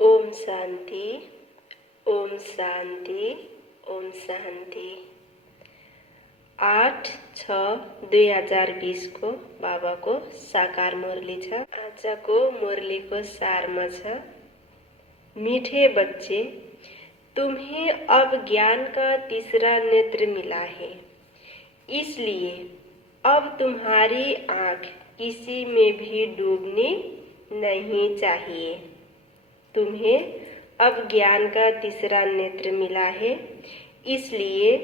ओम शांति, ओम शांति, ओम शांति। 8/6/2020 को बाबा को साकार मुरली छ। आजको मुरलीको सारमा छ, मीठे बच्चे, तुम्हें अब ज्ञान का तीसरा नेत्र मिला है, इसलिए अब तुम्हारी आँख किसी में भी डूबनी नहीं चाहिए। तुम्हें अब ज्ञान का तीसरा नेत्र मिला है, इसलिए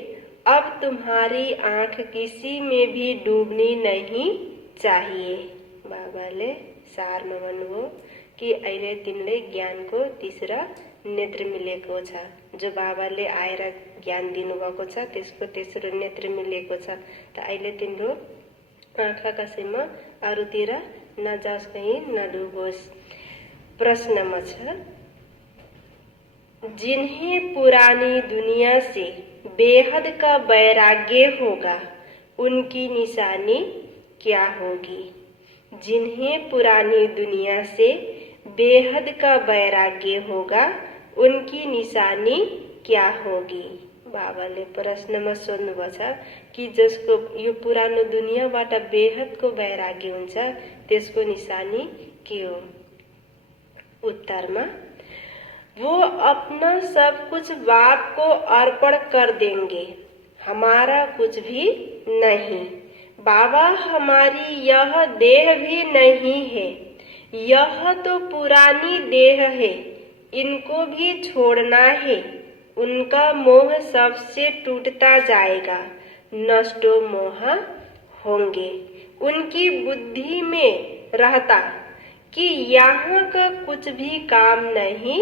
अब तुम्हारी आँख किसी में भी डूबनी नहीं चाहिए। बाबाले सारमा भन्नुभयो कि अहिले तिमीले ज्ञानको तीसरा नेत्र मिलेको छ। जो बाबाले आएर ज्ञान दिनुभएको छ त्यसको तेस्रो नेत्र मिलेको छ। त अहिले तिम्रो आँखा कसैमा अरूतिर नजाओस्, कहीँ नडुबोस्। प्रश्नमा छ, जिन्हें पुरानी दुनिया से बेहद का वैराग्य होगा उनकी निशानी क्या होगी? जिन्हें पुरानी दुनिया से बेहद का वैराग्य होगा उनकी निशानी क्या होगी? बाबाले प्रश्नमा सोध्नुभएको छ कि जसको यो पुरानो दुनियाँबाट बेहदको वैराग्य हुन्छ त्यसको निशानी के हो? उत्तरमा, वो अपना सब कुछ बाप को अर्पण कर देंगे, हमारा कुछ भी नहीं। बाबा हमारी यह देह भी नहीं है, यह तो पुरानी देह है, इनको भी छोड़ना है। उनका मोह सबसे टूटता जाएगा, नष्टो मोह होंगे। उनकी बुद्धि में रहता कि यहाँ का कुछ भी काम नहीं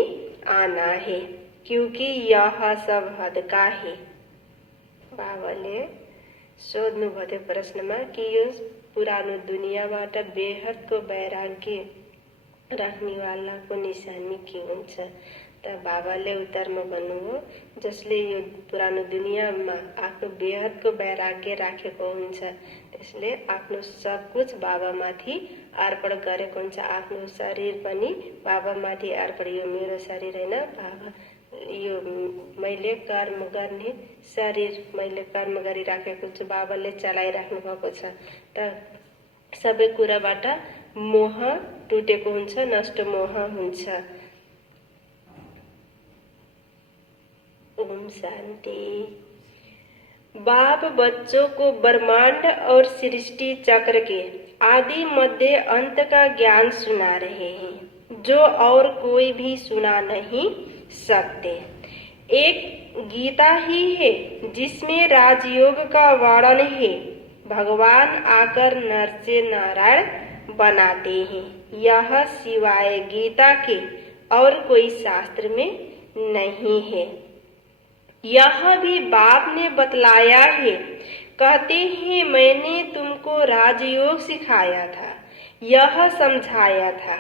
आना है, क्योंकि यह सब हद का है। बाबाले सोध्नुभयो त्यो प्रश्नमा कि यो पुरानो दुनियाँबाट बेहदको वैराग्य राख्नेवालाको निशानी के हुन्छ? त बाबाले उत्तरमा भन्नुभयो, जसले यो पुरानो दुनियाँमा आफ्नो बेहदको वैराग्य राखेको हुन्छ त्यसले आफ्नो सब कुछ बाबामाथि अर्पण गरेको हुन्छ। आफ्नो शरीर पनि बाबामाथि अर्पण। यो मेरो शरीर होइन, बाबा यो मैले कर्म गर्ने शरीर मैले कर्म गरिराखेको छु, बाबाले चलाइराख्नु भएको छ। त सबै कुराबाट मोह टुटेको हुन्छ, नष्ट मोह हुन्छ। ओम शांति। बाप बच्चों को ब्रह्मांड और सृष्टि चक्र के आदि मध्य अंत का ज्ञान सुना रहे हैं, जो और कोई भी सुना नहीं सकते। एक गीता ही है जिसमें राजयोग का वर्णन है। भगवान आकर नर से नारायण बनाते हैं। यह सिवाय गीता के और कोई शास्त्र में नहीं है। यह भी बाप ने बतलाया है। कहते हैं, मैंने तुमको राजयोग सिखाया था, यह समझाया था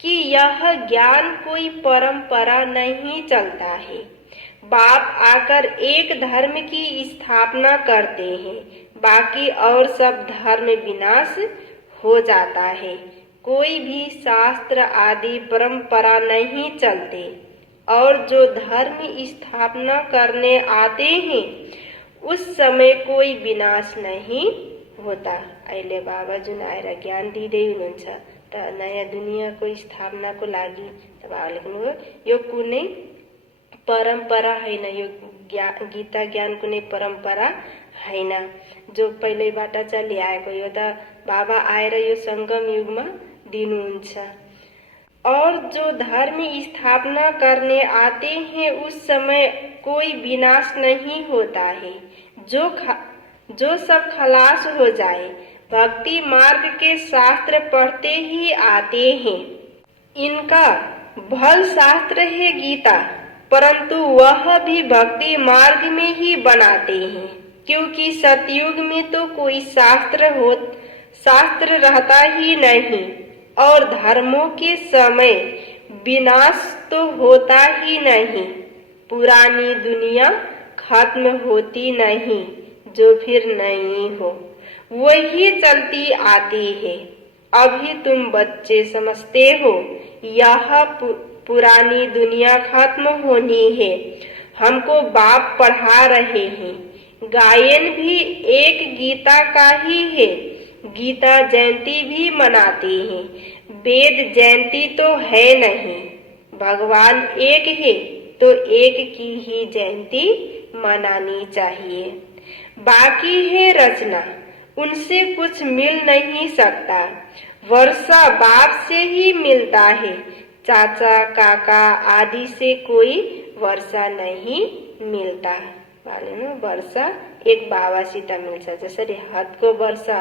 कि यह ज्ञान कोई परंपरा नहीं चलता है। बाप आकर एक धर्म की स्थापना करते हैं, बाकी और सब धर्म विनाश हो जाता है। कोई भी शास्त्र आदि परंपरा नहीं चलते, और जो धर्म स्थापना करने आते हैं उस समय कोई विनाश नहीं होता। अहिले बाबा जुन आएर ज्ञान दिँदै हुनुहुन्छ त नयाँ दुनियाँको स्थापनाको लागि त बाबाले भन्नुभयो यो कुनै परम्परा होइन, यो गीता ज्ञान कुनै परम्परा होइन, जो पहिल्यैबाट चलिआएको। यो त बाबा आएर यो संगम युगमा दिनुहुन्छ। और जो धर्म स्थापना करने आते हैं उस समय कोई विनाश नहीं होता है। जो सब खलास हो जाए, भक्ति मार्ग के शास्त्र पढ़ते ही आते हैं। इनका भल शास्त्र है गीता, परंतु वह भी भक्ति मार्ग में ही बनाते हैं, क्योंकि सतयुग में तो कोई शास्त्र रहता ही नहीं, और धर्मों के समय विनाश तो होता ही नहीं। पुरानी दुनिया खत्म होती नहीं, जो फिर नई हो वही चलती आती है। अभी तुम बच्चे समझते हो पुरानी दुनिया खत्म होनी है। हमको बाप पढ़ा रहे हैं। गायन भी एक गीता का ही है। गीता जयंती भी मनाते हैं। वेद जयंती तो है नहीं। भगवान एक है तो एक की ही जयंती मनानी चाहिए। बाकी है रचना, उनसे कुछ मिल नहीं सकता। वर्षा बाप से ही मिलता है। चाचा काका आदि से कोई वर्षा नहीं मिलता। वर्षा एक बाबा सीता मिल्छ। जसरी हातको वर्षा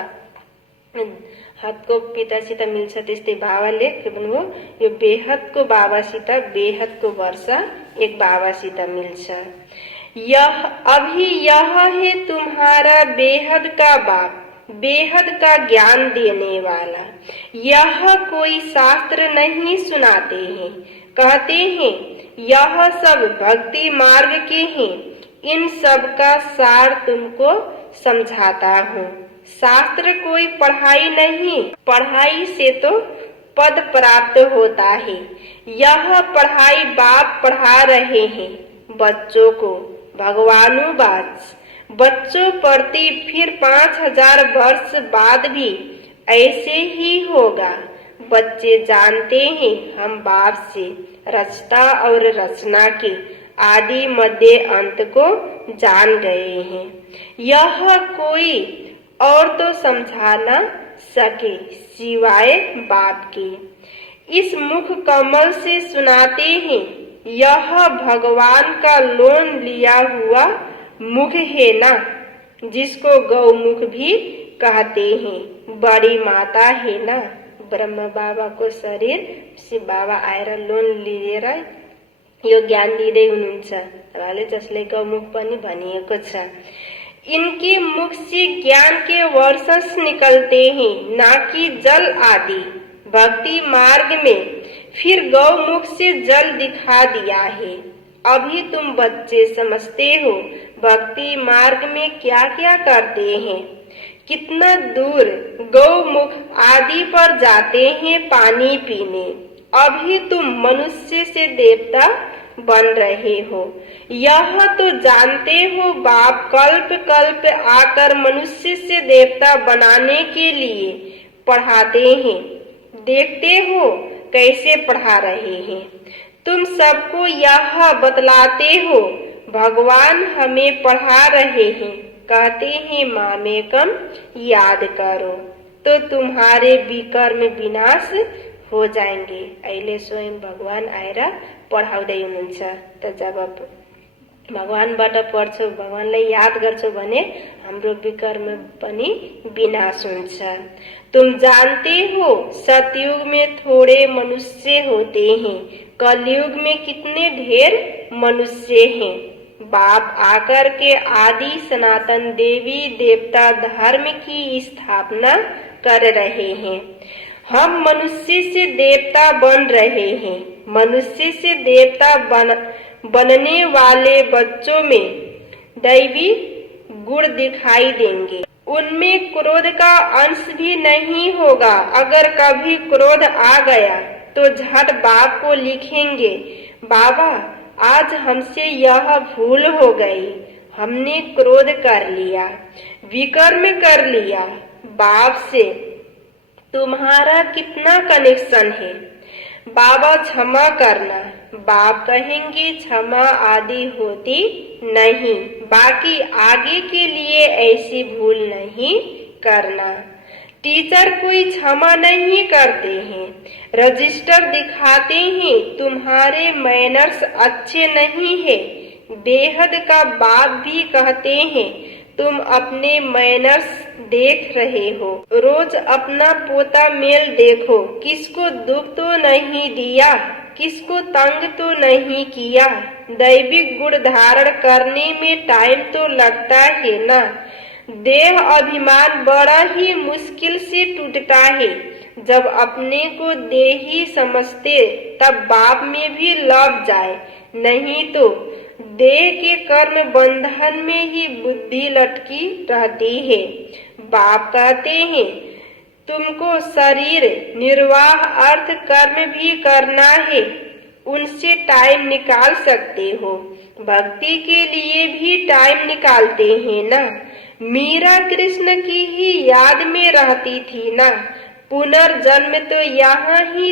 हातको पितासित मिल्छ त्यस्तै बाबाले के भन्नुभयो यो बेहदको बाबासित बेहदको वर्षा एक बाबासित मिल्छ। यह अभी यह है तुम्हारा बेहद का बाप, बेहद का ज्ञान देने वाला। यह कोई शास्त्र नहीं सुनाते हैं, कहते हैं यह सब भक्ति मार्ग के हैं। इन सब का सार तुमको समझाता हूँ। शास्त्र कोई पढ़ाई नहीं, पढ़ाई से तो पद प्राप्त होता है। यह पढ़ाई बाप पढ़ा रहे हैं बच्चों को भगवानुवाच। बच्चों प्रति फिर 5000 वर्ष बाद भी ऐसे ही होगा। बच्चे जानते हैं हम बाप से रचता और रचना के आदि मध्य अंत को जान गए हैं। यह कोई और तो समझा न सके सिवाय बाप के। इस मुख कमल से सुनाते हैं। यह भगवान का लोन लिया हुआ मुख है ना, जिसको गौमुख भी कहते हैं। बड़ी माता है ना, ब्रह्म बाबा को शरीर शिव बाबा आएर लोन लिएर यो ज्ञान दिँदै हुनुहुन्छ र जसले गौमुख पनि भनिएको छ। इनके मुख से ज्ञान के वर्षस निकलते हैं, ना कि जल आदि। भक्ति मार्ग में फिर गौमुख से जल दिखा दिया है। अभी तुम बच्चे समझते हो भक्ति मार्ग में क्या क्या करते हैं। कितना दूर गौमुख आदि पर जाते हैं पानी पीने। अभी तुम मनुष्य से देवता बन रहे हो। यह तो जानते हो बाप कल्प कल्प आकर मनुष्य से देवता बनाने के लिए पढ़ाते हैं। देखते हो कैसे पढ़ा रहे हैं। तुम सबको यह बतलाते हो भगवान हमें पढ़ा रहे हैं। कहते हैं मामेकम याद करो तो तुम्हारे विकर्म विनाश हो जाएंगे। अहिले स्वयं भगवान आएर पढाउँदै हुनुहुन्छ। त जब भगवानबाट पढ्छौ, भगवानलाई याद गर्छौ भने हाम्रो विकर्म पनि विनाश हुन्छ। तुम जानते हो सतयुग में थोड़े मनुष्य होते हैं, कलयुग में कितने ढेर मनुष्य हैं। बाप आकर के आदि सनातन देवी देवता धर्म की स्थापना कर रहे हैं। हम मनुष्य से देवता बन रहे हैं। मनुष्य से देवता बनने वाले बच्चों में दैवी गुण दिखाई देंगे। उनमें क्रोध का अंश भी नहीं होगा। अगर कभी क्रोध आ गया तो झट बाप को लिखेंगे, बाबा आज हमसे यह भूल हो गई, हमने क्रोध कर लिया, विकर्म कर लिया। बाप से तुम्हारा कितना कनेक्शन है। बाबा क्षमा करना। बाप कहेंगे क्षमा आदि होती नहीं, बाकी आगे के लिए ऐसी भूल नहीं करना। टीचर कोई क्षमा नहीं करते हैं, रजिस्टर दिखाते हैं तुम्हारे मैनर्स अच्छे नहीं है। बेहद का बाप भी कहते हैं तुम अपने मैनर्स देख रहे हो। रोज अपना पोता मेल देखो, किसको दुख तो नहीं दिया, किसको तंग तो नहीं किया। दैविक गुण धारण करने में टाइम तो लगता है ना। देह अभिमान बड़ा ही मुश्किल से टूटता है। जब अपने को देही समझते तब बाप में भी लग जाए, नहीं तो देह के कर्म बंधन में ही बुद्धि लटकी रहती है। बाप कहते हैं तुमको शरीर निर्वाह अर्थ कर्म भी करना है। उनसे टाइम निकाल सकते हो। भक्ति के लिए भी टाइम निकालते हैं ना। मीरा कृष्ण की ही याद में रहती थी ना। पुनर्जन्म तो यहाँ ही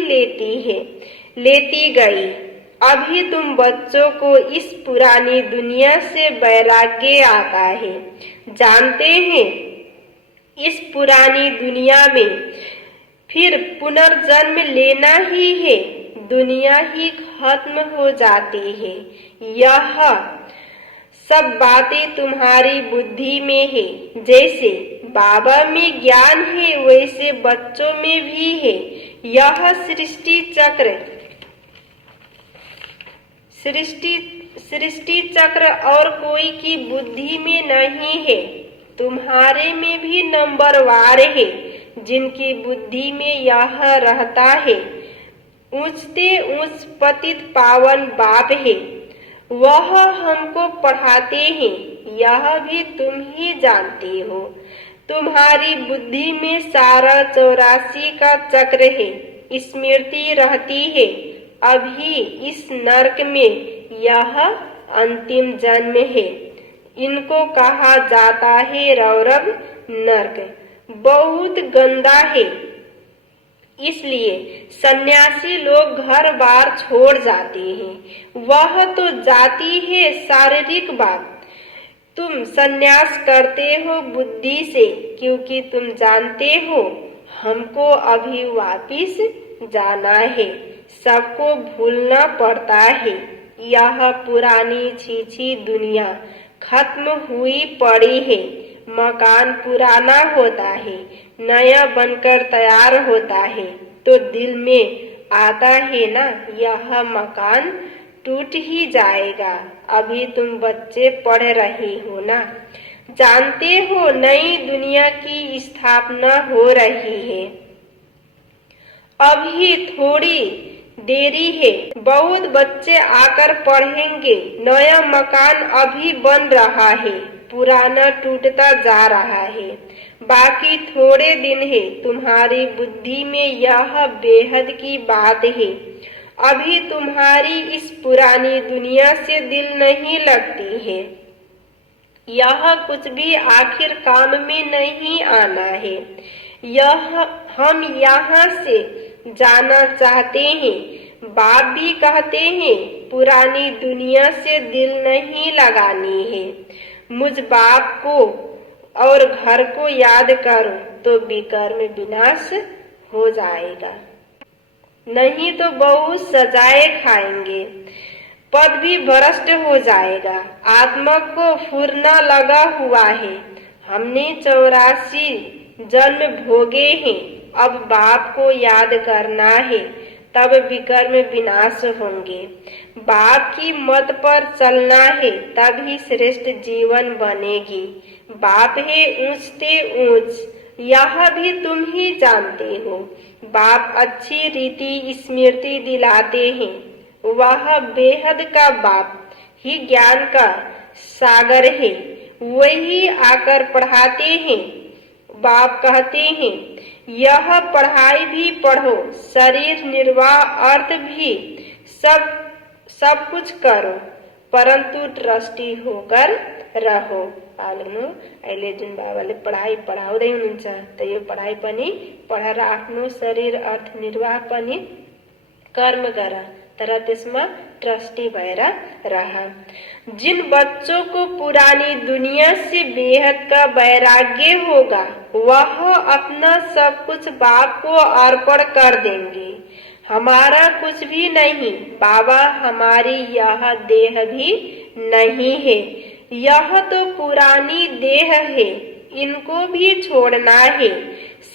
लेती गई। अभी तुम बच्चों को इस पुरानी दुनिया से वैराग्य आता है। जानते हैं, इस पुरानी दुनिया में फिर पुनर्जन्म लेना ही है। दुनिया ही खत्म हो जाती है। यह सब बातें तुम्हारी बुद्धि में है। जैसे बाबा में ज्ञान है वैसे बच्चों में भी है। यह सृष्टि चक्र और कोई की बुद्धि में नहीं है। तुम्हारे में भी नंबरवार है जिनकी बुद्धि में यह रहता है। ऊंचते ऊंच पतित पावन बाप है, वह हमको पढ़ाते हैं। यह भी तुम ही जानते हो। तुम्हारी बुद्धि में सारा 84 का चक्र है। स्मृति रहती है। अभी इस नरक में यह अंतिम जन्म है। इनको कहा जाता है रौरव नरक। बहुत गंदा है। इसलिए सन्यासी लोग घर बार छोड़ जाते हैं। वह तो जाती है शारीरिक बात। तुम सन्यास करते हो बुद्धि से, क्योंकि तुम जानते हो हमको अभी वापिस जाना है। सबको भूलना पड़ता है। यह पुरानी छीछी दुनिया खत्म हुई पड़ी है। मकान पुराना होता है, नया बनकर तैयार होता है, तो दिल में आता है ना यह मकान टूट ही जाएगा। अभी तुम बच्चे पढ़ रहे हो ना, जानते हो नई दुनिया की स्थापना हो रही है। अभी थोड़ी देरी है, बहुत बच्चे आकर पढ़ेंगे। नया मकान अभी बन रहा है, पुराना टूटता जा रहा है। बाकी थोड़े दिन है। तुम्हारी बुद्धि में यह बेहद की बात है। अभी तुम्हारी इस पुरानी दुनिया से दिल नहीं लगती है। यह कुछ भी आखिर काम में नहीं आना है। यह हम यहाँ से जाना चाहते हैं। बाप भी कहते हैं पुरानी दुनिया से दिल नहीं लगानी है। मुझ बाप को और घर को याद करो तो विकर्म विनाश हो जाएगा, नहीं तो बहुत सजाए खाएंगे। पद भी भ्रष्ट हो जाएगा। आत्मा को फुरना लगा हुआ है। हमने 84 जन्म भोगे हैं। अब बाप को याद करना है, तब विकर्म विनाश होंगे। बाप की मत पर चलना है, तभी श्रेष्ठ जीवन बनेगी। बाप है ऊंचते ऊंच, यह भी तुम ही जानते हो। बाप अच्छी रीति स्मृति दिलाते हैं। वह बेहद का बाप ही ज्ञान का सागर है। वही आकर पढ़ाते हैं। बाप कहते हैं यह पढ़ाई भी पढ़ो, शरीर निर्वाह अर्थ भी सब कुछ करो, परंतु ट्रस्टी होकर रहो। पाल्नु अहिले जुन बाबाले पढाइ पढाउँदै हुनुहुन्छ त यो पढाइ पनि पढेर आफ्नो शरीर अर्थ निर्वाह पनि कर्म गर, तर त्यसमा ट्रस्टी भएर रह। जिन बच्चों को पुरानी दुनिया से बेहद का वैराग्य होगा, वह अपना सब कुछ बाप को अर्पण कर देंगे। हमारा कुछ भी नहीं, बाबा हमारी यह देह भी नहीं है। यह तो पुरानी देह है, इनको भी छोड़ना है।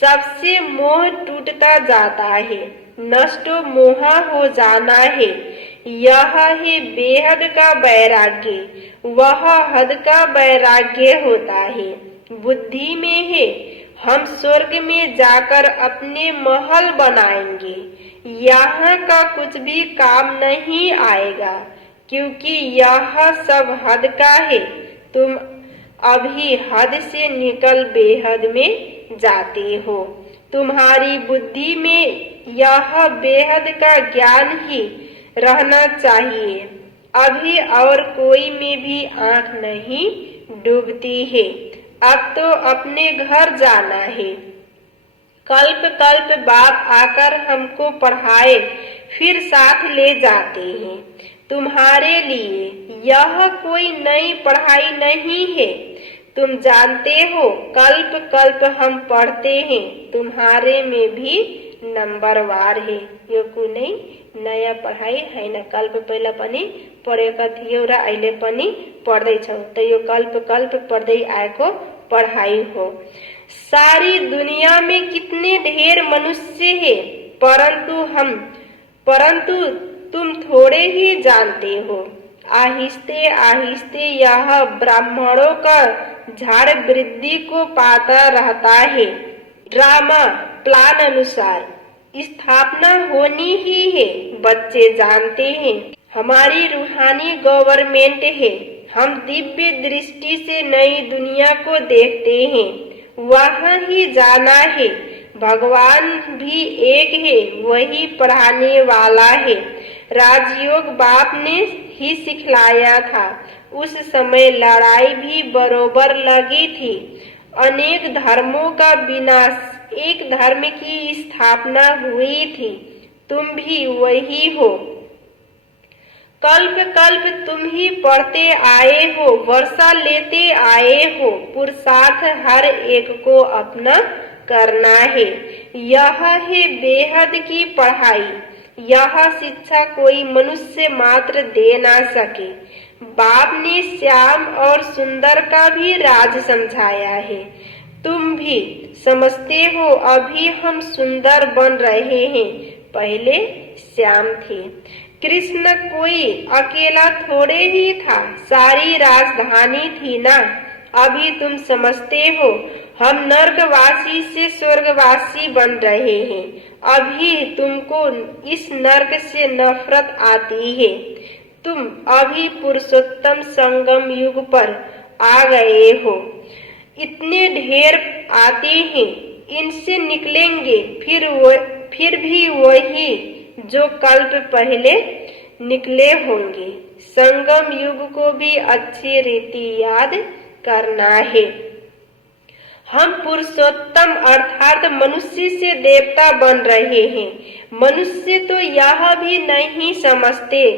सबसे मोह टूटता जाता है, नष्ट मोह हो जाना है। यह है बेहद का वैराग्य, वह हद का वैराग्य होता है। बुद्धि में है हम स्वर्ग में जाकर अपने महल बनाएंगे। यहाँ का कुछ भी काम नहीं आएगा, क्योंकि यह सब हद का है। तुम अभी हद से निकल बेहद में जाते हो। तुम्हारी बुद्धि में यह बेहद का ज्ञान ही रहना चाहिए। अभी और कोई में भी आंख नहीं डूबती है। अब तो अपने घर जाना है। कल्प कल्प बाप आकर हमको पढ़ाए, फिर साथ ले जाते हैं। तुम्हारे लिए यह कोई नई पढ़ाई नहीं है। तुम जानते हो, कल्प कल्प हम पढ़ते हैं, तुम्हारे में भी नंबरवार है। यो कोई नहीं नया पढ़ाई है न। कल्प पहिला पनि पढेका थियो र अहिले पनि पढ्दैछौ, त यो कल्प कल्प पढ्दै आएको पढ़ाई हो। सारी दुनिया में कितने ढेर मनुष्य हैं, परंतु तुम थोड़े ही जानते हो। आहिस्ते आहिस्ते यह ब्राह्मणों का झाड़ वृद्धि को पाता रहता है। ड्रामा प्लान अनुसार स्थापना होनी ही है। बच्चे जानते हैं, हमारी रूहानी गवर्नमेंट है। हम दिव्य दृष्टि से नई दुनिया को देखते हैं, वहाँ ही जाना है। भगवान भी एक है, वही पढ़ाने वाला है। राजयोग बाप ने ही सिखलाया था। उस समय लड़ाई भी बरोबर लगी थी। अनेक धर्मों का विनाश, एक धर्म की स्थापना हुई थी। तुम भी वही हो। कल्प कल्प तुम ही पढ़ते आए हो, वर्षा लेते आए हो। पुरुषार्थ हर एक को अपना करना है। यह है बेहद की पढ़ाई। यह शिक्षा कोई मनुष्य मात्र दे ना सके। बाप ने श्याम और सुंदर का भी राज समझाया है। तुम भी समझते हो, अभी हम सुंदर बन रहे हैं, पहले श्याम थे। कृष्ण कोई अकेला थोड़े ही था, सारी राजधानी थी ना। अभी तुम समझते हो, हम नर्कवासी से स्वर्गवासी बन रहे हैं। अभी तुमको इस नर्क से नफरत आती है। तुम अभी पुरुषोत्तम संगम युग पर आ गए हो। इतने ढेर आते हैं, इनसे निकलेंगे फिर भी वही जो कल्प पहले निकले होंगे। संगम युग को भी अच्छी रीति याद करना है। हम पुरुषोत्तम अर्थात मनुष्य से देवता बन रहे हैं। मनुष्य तो यह भी नहीं समझते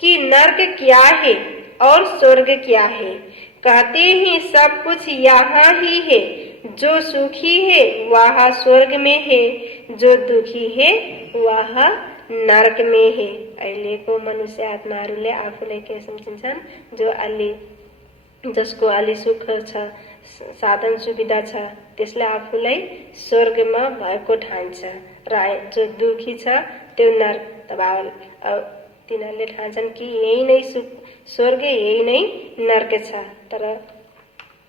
कि नर्क क्या है और स्वर्ग क्या है। कहते हैं सब कुछ यहाँ ही है। जो सुखी है वह स्वर्ग में है, जो दुखी है वह नरक में है। अहिलेको मनुष्य आत्माहरूले आफूलाई के सम्झिन्छन्, जसको अलि सुख छ, साधन सुविधा छ, त्यसले आफूलाई स्वर्गमा भएको ठान्छ र जो दुखी छ त्यो नरक। तब तिनीहरूले ठान्छन् कि यही नै स्वर्ग, यही नै नरक छ, तर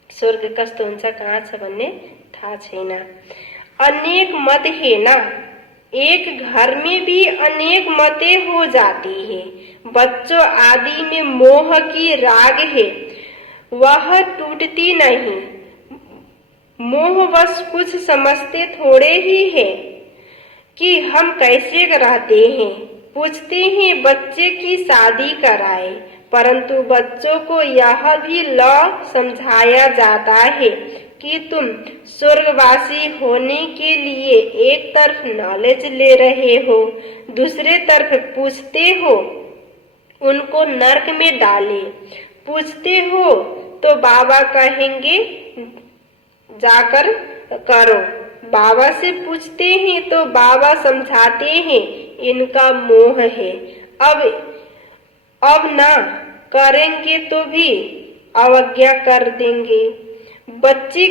स्वर्ग कस्तो हुन्छ, कहाँ छ भन्ने थाहा छैन। अनेक मत है ना, एक घर में भी अनेक मतें हो जाती है। बच्चों आदि में मोह की राग है, वह टूटती नहीं। मोहवश कुछ समझते थोड़े ही है कि हम कैसे रहते हैं। पूछते हैं बच्चे की शादी कराए, परंतु बच्चों को यह भी लॉ समझाया जाता है कि तुम स्वर्गवासी होने के लिए एक तरफ नॉलेज ले रहे हो, दूसरे तरफ पूछते हो उनको नरक में डाले। पूछते हो तो बाबा कहेंगे जाकर करो, बाबा से पूछते हैं तो बाबा समझाते हैं इनका मोह है, अब ना करेंगे तो भी अवज्ञा कर देंगे। बच्ची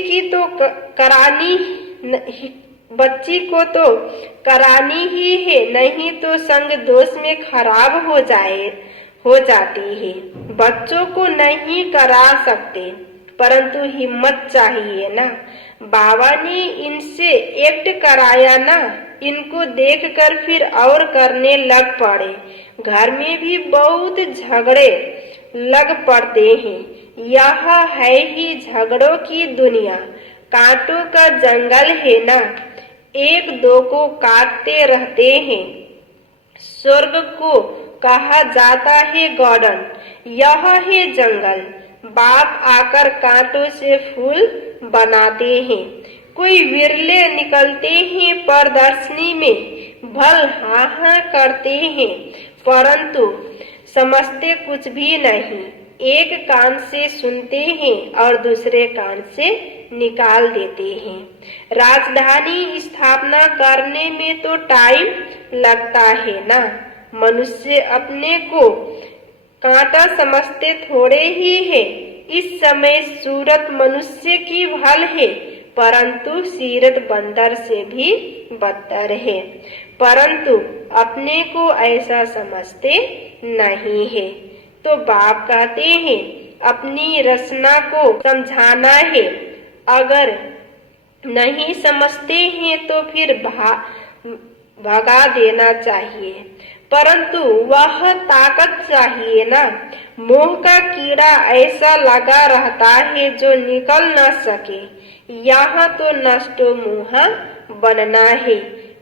को तो करानी ही है, नहीं तो संग दोष में खराब हो जाती है। बच्चों को नहीं करा सकते, परंतु हिम्मत चाहिए ना। बाबा ने इनसे एक्ट कराया ना, इनको देखकर फिर और करने लग पड़े। घर में भी बहुत झगड़े लग पड़ते हैं। यह है ही झगड़ों की दुनिया, कांटों का जंगल है ना, एक दो को काटते रहते हैं। स्वर्ग को कहा जाता है गार्डन, यह है जंगल। बाप आकर कांटों से फूल बनाते हैं, कोई विरले निकलते हैं प्रदर्शनी में, भल हाँ हाँ करते हैं, परंतु समझते कुछ भी नहीं। एक कान से सुनते हैं और दूसरे कान से निकाल देते हैं। राजधानी स्थापना करने में तो टाइम लगता है ना। मनुष्य अपने को कांटा समझते थोड़े ही है। इस समय सूरत मनुष्य की भल है, परंतु सीरत बंदर से भी बदतर है। परंतु अपने को ऐसा समझते नहीं है। तो बाप कहते हैं अपनी रचना को समझाना है। अगर नहीं समझते हैं तो फिर भगा देना चाहिए, परंतु वह ताकत चाहिए ना। मोह का कीड़ा ऐसा लगा रहता है जो निकल न सके। यहाँ तो नष्ट मुहा बनना है,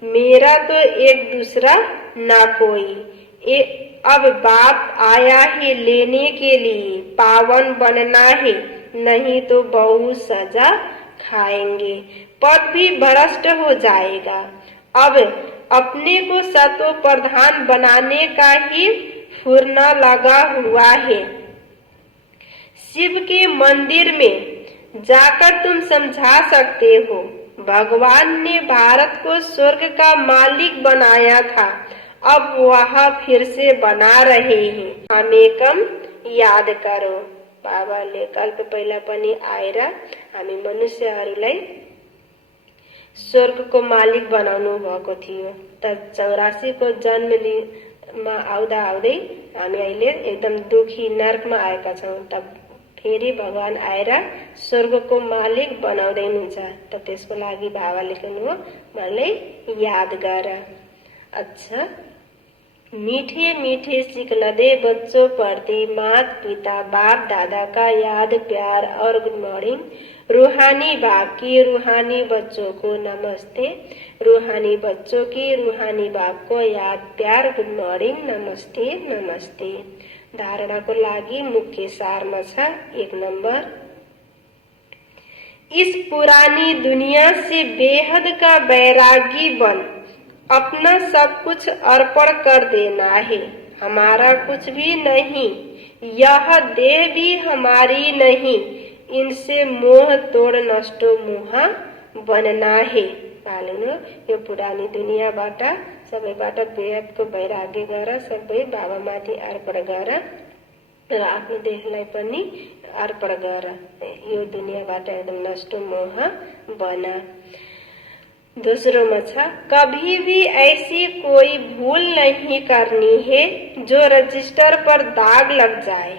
मेरा तो एक दूसरा ना कोई। अब बाप आया है लेने के लिए, पावन बनना है, नहीं तो बहुत सजा खाएंगे, पद भी भ्रष्ट हो जाएगा। अब अपने को सतो प्रधान बनाने का ही फुरना लगा हुआ है। शिव के मंदिर में जाकर तुम समझा सकते हो, भगवान ने भारत को स्वर्ग का मालिक बनाया था, अब वह फिर से बना रहे हैं। हमें कम याद करो। बाबाले कल्प पहिला पनि आएर हामी मनुष्यहरूलाई स्वर्गको मालिक बनाउनु भएको थियो। त 84 को जन्ममा आउँदा आउँदै हामी अहिले एकदम दुखी नरकमा आएका छौँ। तब फेरि भगवान आएर स्वर्गको मालिक बनाउँदै हुनुहुन्छ। त त्यसको लागि बाबाले भन्नु मलाई याद गर। अच्छा, मीठे मीठे सिखलदे बच्चों प्रति माता पिता बाप दादा का याद प्यार और गुड मॉर्निंग। रूहानी बाप की रूहानी बच्चों को नमस्ते, रूहानी बच्चों की रूहानी बाप को याद प्यार गुड मॉर्निंग नमस्ते नमस्ते। धारणा को लागि मुख्य सारमा छ 1 नंबर, इस पुरानी दुनिया से बेहद का बैरागी बन अपना सब कुछ अर्पण कर देना है। हमारा कुछ भी नहीं, यह देह भी हमारी नहीं, इनसे मोह तोड़ नष्टो मुहा बनना है। हाल्नु यो पुरानी दुनियाँबाट सबैबाट बेहदको वैराग्य गर, सबै बाबामाथि अर्पण गर र आफ्नो देहलाई पनि अर्पण गर। यो दुनियाँबाट एकदम नष्ट मोह बना। दूसरों में छ, कभी भी ऐसी कोई भूल नहीं करनी है जो रजिस्टर पर दाग लग जाए।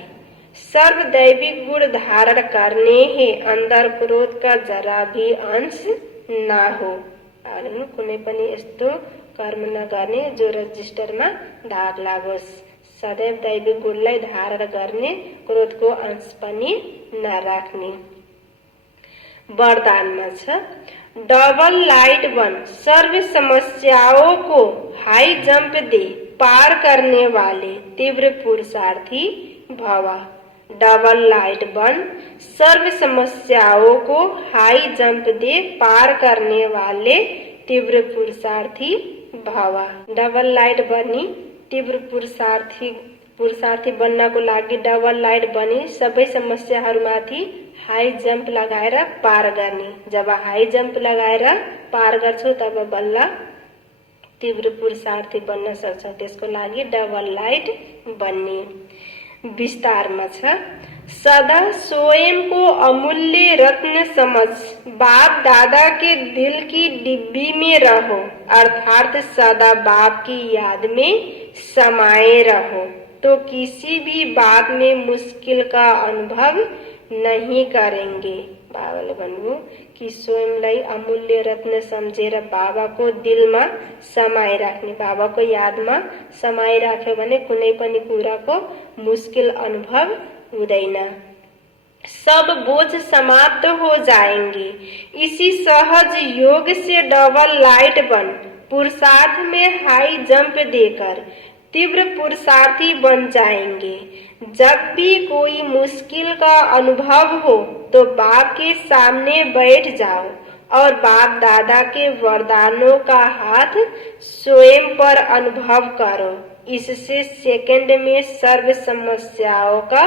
सर्वदैविक गुण धारण करने हैं, अंदर क्रोध का जरा भी अंश ना हो। कुनै पनि यस्तो कर्म नगर्ने जो रजिस्टरमा दाग लागोस्। सदैव दैविक गुणलाई धारण गर्ने, क्रोधको अंश पनि नराख्ने। वरदानमा छ, डबल लाइट बन सर्व समस्याओं को हाई जंप दे पार करने वाले तीव्र पुरुषार्थी भव। डबल लाइट बन सर्व समस्याओं को हाई जंप दे पार करने वाले तीव्र पुरुषार्थी भव। डबल लाइट बनी तीव्र पुरुषार्थी बन्नको लागि डबल लाइट बनी सबै समस्याहरूमाथि हाई जंप लगाएर पार गर्ने। जब हाई जंप लगाएर पार गर्छौ तब बल्ल तीव्र पुरुषार्थी बन्न सक्छौ। त्यसको लागि डबल लाइट बन्ने। विस्तारमा छ, सदा स्वयं को अमूल्य रत्न समझ बाप दादा के दिल की डिब्बी में रहो, अर्थात सदा बाप की याद में समाये रहो, तो किसी भी बात में मुश्किल का अनुभव नहीं करेंगे। बाबाले भन्नु कि स्वयंलाई अमूल्य रत्न सम्झेर बाबाको दिलमा समाइराख्ने, बाबाको यादमा समाइराख्यो भने कुनै पनि कुराको मुश्किल अनुभव हुँदैन। सब बोझ समाप्त हो जाएंगे। इसी सहज योग से डबल लाइट बन पुरुषार्थ में हाई जंप देकर तीव्र पुरुषार्थी बन जाएंगे। जब भी कोई मुश्किल का अनुभव हो तो बाप के सामने बैठ जाओ और बाप दादा के वरदानों का हाथ स्वयं पर अनुभव करो। इससे सेकंड में सर्व समस्याओं का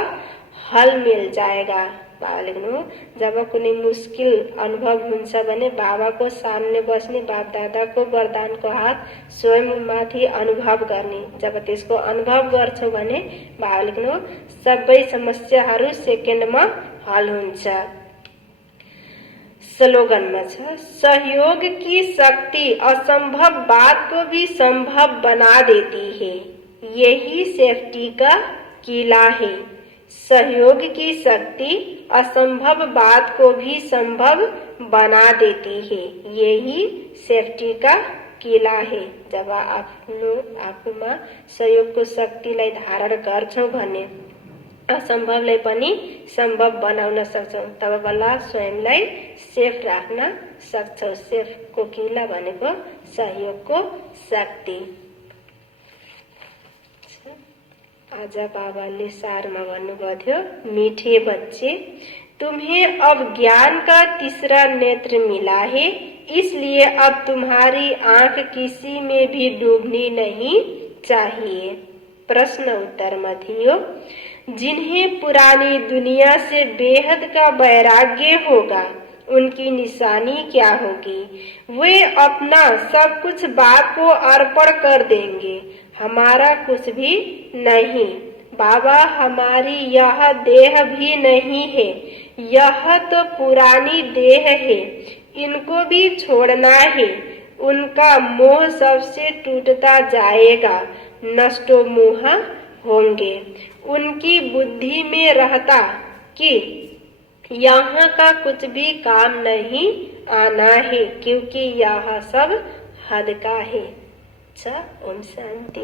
हल मिल जाएगा। बाबा लेख्नु जब कुनै मुस्किल अनुभव हुन्छ भने बाबाको सामने बस्ने, बाप दादाको वरदानको हात स्वयं माथि अनुभव गर्ने। जब त्यसको अनुभव गर्छौ भने बाबा लेख्नु सबै समस्याहरू सेकेन्डमा हल हुन्छ। स्लोगनमा छ, सहयोग की शक्ति असंभव बात को भी संभव बना देती है, यही सेफ्टी का किला है। सहयोग की शक्ति असंभव बात को भी संभव बना देती है, यही सेफ्टी का किला है। जब आफूमा सहयोगको शक्तिलाई धारण गर्छौं भने असम्भवलाई पनि सम्भव बनाउन सक्छौं। तब बल्ल स्वयंलाई सेफ राख्न सक्छौं। सेफको किला भनेको सहयोगको शक्ति। आज बाबाले सारमा भन्नुभएको थियो, मीठे बच्चे तुम्हें अब ज्ञान का तीसरा नेत्र मिला है, इसलिए अब तुम्हारी आंख किसी में भी डूबनी नहीं चाहिए। प्रश्न उत्तर में थियो, जिन्हें पुरानी दुनिया से बेहद का वैराग्य होगा उनकी निशानी क्या होगी? वे अपना सब कुछ बाप को अर्पण कर देंगे, हमारा कुछ भी नहीं। बाबा हमारी यह देह भी नहीं है, यह तो पुरानी देह है, इनको भी छोड़ना है। उनका मोह सबसे टूटता जाएगा, नष्टो मोह होंगे। उनकी बुद्धि में रहता कि यहाँ का कुछ भी काम नहीं आना है, क्योंकि यह सब हद का है। अच्छा, ओम शांति।